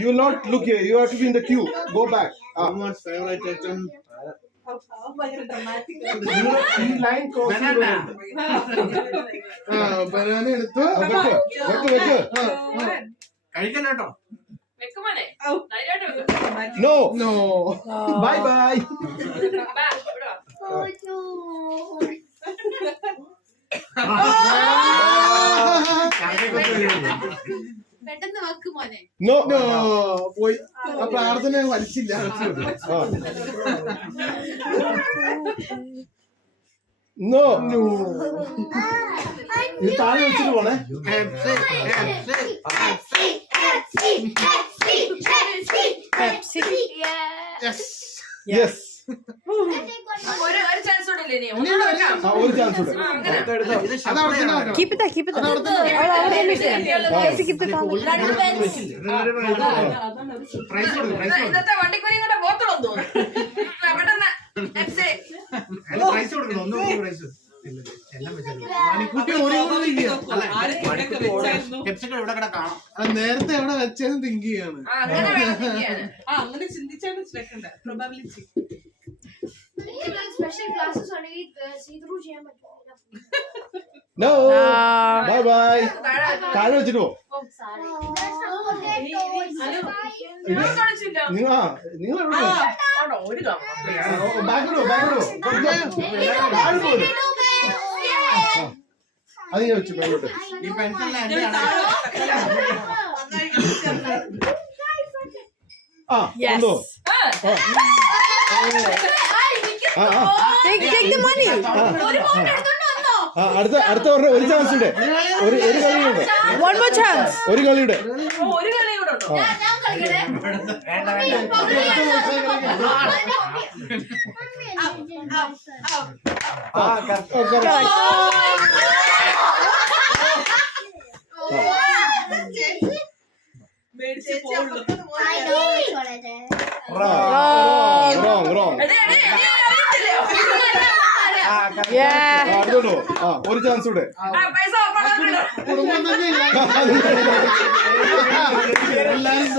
You will not look here. You have to be in the queue. Go back. What's favorite item? ഈ line cross banana എടുത്തു വെക്ക്. കഴിക്കണം കേട്ടോ. No. No. Bye bye. പെട്ടെന്ന് വെക്ക് മോനെ. No. No. പോയി ആ പ്രാർത്ഥന വലിച്ചില്ല. No. ഇത് താഴെ വെച്ചിട്ട് പോണേ. Yes. ഒരു ചാൻസ് ഉണ്ടല്ലേ ഇനി? ഒരു ചാൻസ് ഉണ്ട്. Keep it there, keep it there. Keep the ഇന്നത്തെ വണ്ടിക്കുരി കൂടെ പോത്തോളം തോന്നുന്നു. പെട്ടെന്ന് നേരത്തെ എവിടെ വെച്ചതെന്ന് തിങ്ക് ചെയ്യാണ്. അങ്ങനെ ചിന്തിച്ചാണ് വെക്കണ്ട. പ്രോബബിലിറ്റി സ്പെഷ്യൽ ക്ലാസ്സസ് ആണെങ്കിൽ സീ ത്രൂ ചെയ്യാൻ പറ്റും. No. Bye bye. താഴെ വെച്ചിട്ട് പോ. നിങ്ങൾ ഒരു ബാക്കിലോ അത് ഞാൻ വെച്ചു മേലോട്ട്. ഈ പെൻസിലിന് ഉണ്ടോ? Take the money. അടുത്ത ഒരു ചാൻസ് ഉണ്ട്. ഒരു കളിയുണ്ട്. One more chance. ഒരു കളിയുടെ ഒരു കളി കൂടെ ഉണ്ടോ? wrong. ഒരു ചാൻസ് കൂടെ. കുടുംബം തന്നെ എല്ലാരും